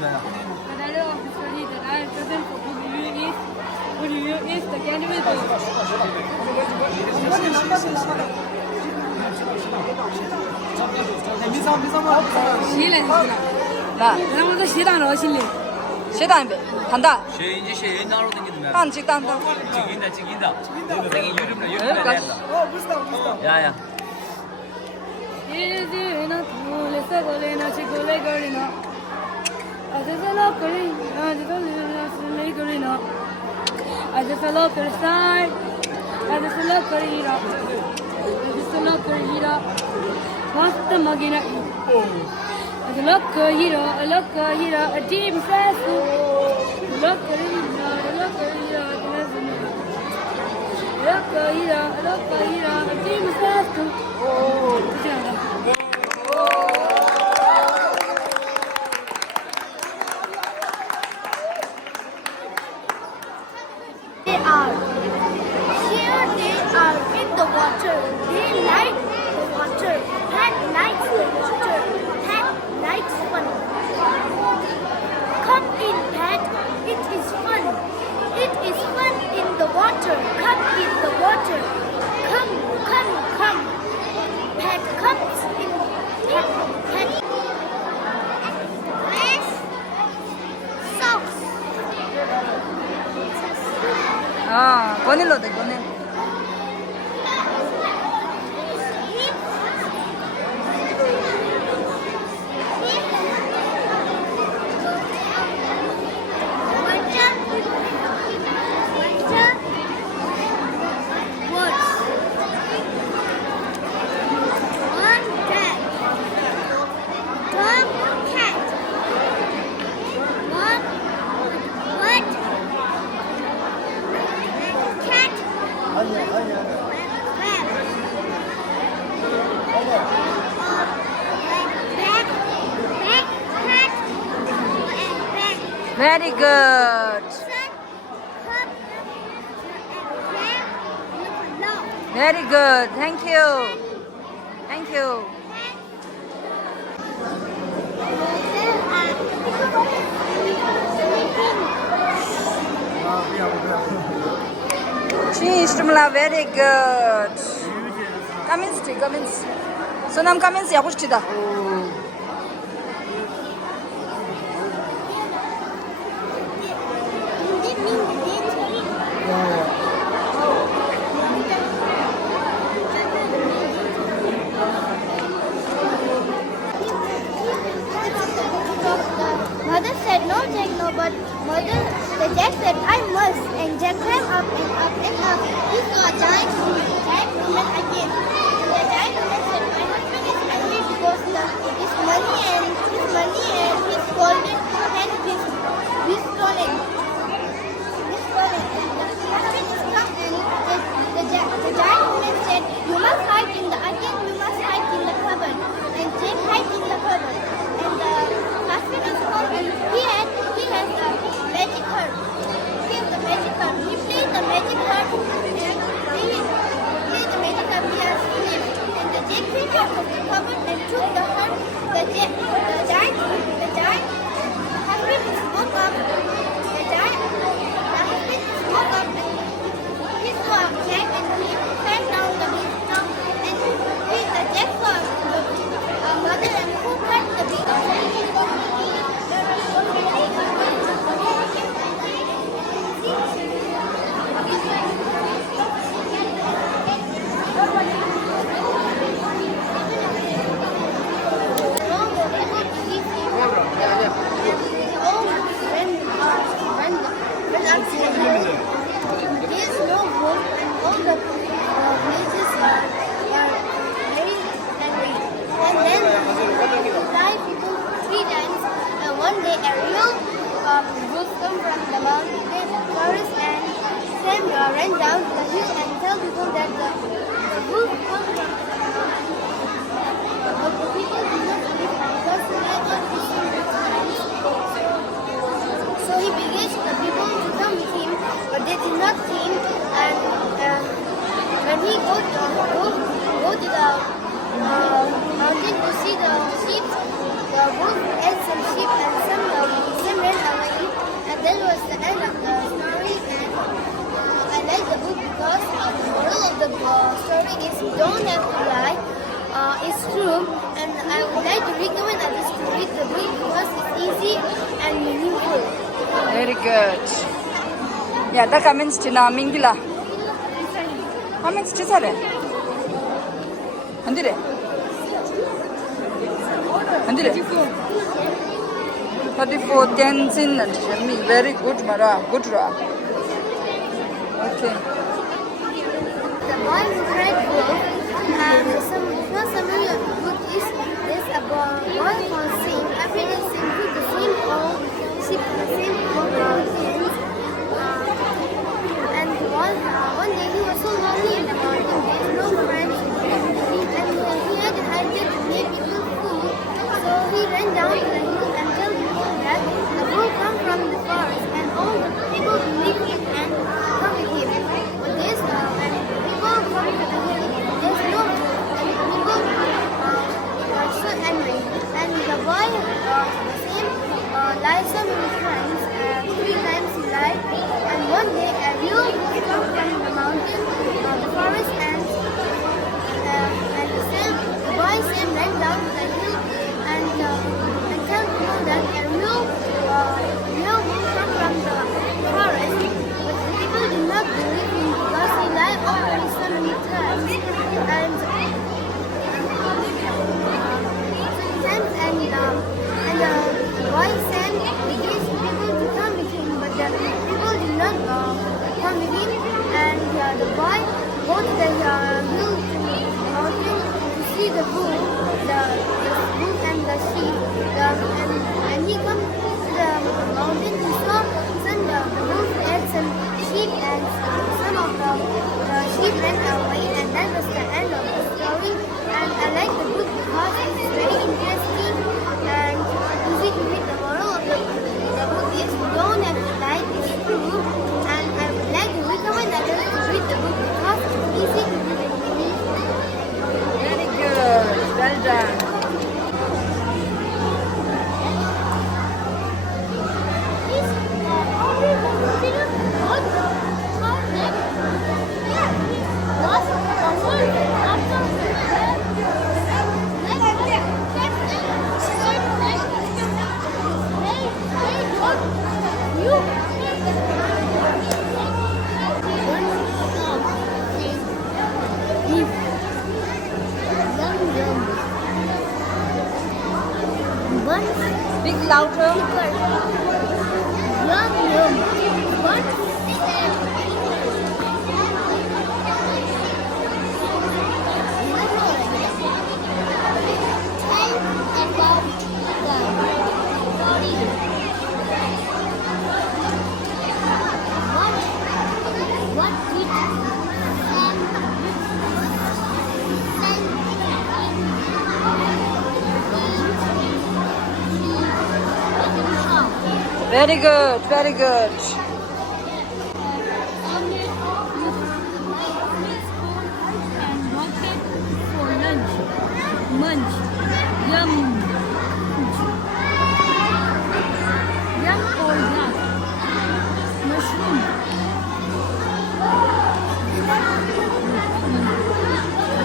The title of the study that I have chosen for good review is The Cannibal Girl. 나 그러면서 시단 어실래? 시단 간다. 이제 나로 댕기면 딴 찍다 딴. 찍긴다. 생이 유럽나. 야야. 이제나 돌에서 걸리나 치고래 걸리나 아저씨로 걸리나 아저씨로 걸리나 아저씨로 걸리나 아저씨로 걸리나 아저씨로 걸리나 मस्त मगीना लोक hero अजीब सासू लोक hero अजीब सासू They are here. They are in the water. They like the water. Pat likes the water. Pat likes fun. Come in, Pat. It is fun. It is fun in the water. Come in the water. Come. Pat comes in. Pat. Socks. 권일로 돼 권일. Very good. Very good. Thank you. Thank you. Ishtumla, very good. Comments. Sonam comments ya kushida. Mother said no, Jack, no, but the Jack said I must, and Jack climbed up and up and up. He saw a giant woman again. The giant woman said, my husband is angry because his money and his golden hand is stolen. The husband is come and the giant woman said, you must hide in the cupboard. And Jack hid in the cupboard. And the husband is home and he has a magic herb. He played the magic herb and he has sleep. And the Jack came out of the cupboard and took the herb. The giant husband woke up. The husband woke up and he saw Jack and he fell down the beanstalk and the Jack saw a mother and who cut the beanstalk. One day a real wolf came from the mountain forest and Samuel ran down the hill and told people that the wolf come from but the people did not believe because he had not seen the signs. So he begged the people to come with him, but they did not come. And when he go to the mountain to see the sheep, the wolf ate some sheep and some Very good. Yeah, that comments to na mingila. Comments to sare. Andire. Andire. 34 Tenzin and Shemi. Very good, Mara. Good ra. Okay. The boy who cried wolf, some summary of the book is a boy called Sim. Every day Sim put the same old sheep, the same old things. And one day he was so lonely in the mountain, there was no friends. And he had an idea to make people food. So he ran down to the hill and told people that the wolf come from the forest and all the people believe it and come with him. But there's when people come to the hill, there's no wolf and people are so angry. And the boy lied so many times, 3 times he lied. And one day a wolf came from the mountain, the forest, and the boy Sam ran down to the hill and tell people that a wolf come from the forest. But the people did not believe him because he lied already so many times. And the boy Sam engaged people to come with him, but the people did not come with him. And the boy go to the hill to the mountain to see the bull, and the sheep. And he come to the mountain, he saw the wolf ate some sheep, and some of the sheep ran away. And that was the end of the story. And I like the book because it's very interesting and easy to read. The moral of the book is don't have to lie, it's true. And I would like to recommend others to read the book because it's easy to read and believe. Very good. Well done. Big louder. Very good, very good. And rocket for lunch. Munch. Yum. Yum or grass. Mushroom.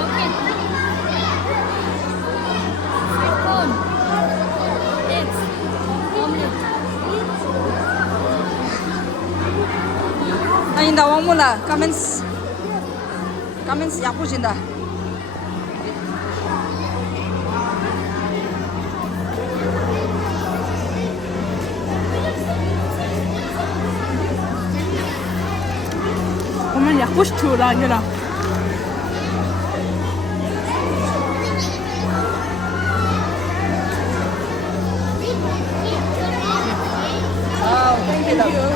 Rocket. Corn. Eggs. Omelette. 아니다 왕무라 comments 야쁘신다. 보면 약보시초라 이라. Thank you.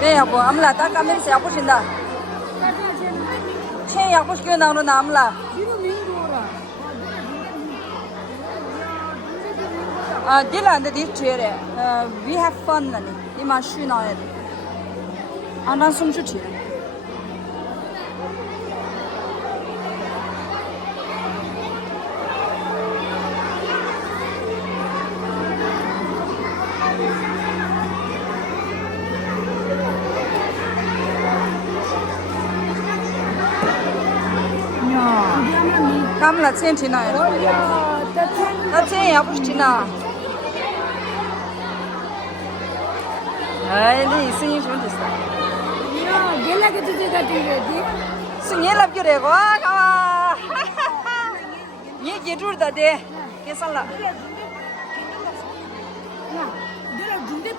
네 여보 아무라 딱 가면서 야쁘신다. 체 야쁘시켜 나오는 아무라. 아 딜란데 디체래. We have fun 나니. 이만 쉬나야 돼. 안난 숨쉬지. 他们那钱听哪？那钱也不是听哪。哎，你声音兄弟是？是你那边的我干嘛？你记住的的，给上了。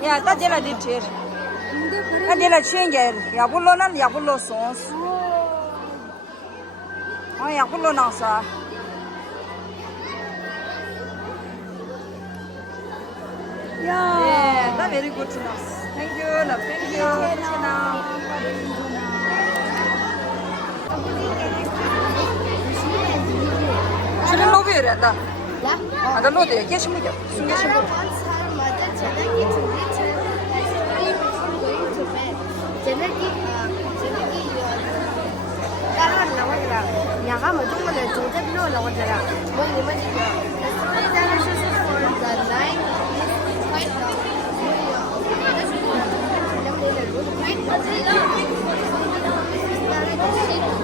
呀，大家来的吃，大家来全家，要不落那，要不落松树，啊，要不落那啥。Yeah, that's very good to know. Thank you, love. Thank you, Tina. Şöyle ne oluyor ya da? Ada ne oluyor? Geçmiyor. Su geçmiyor. Thank you.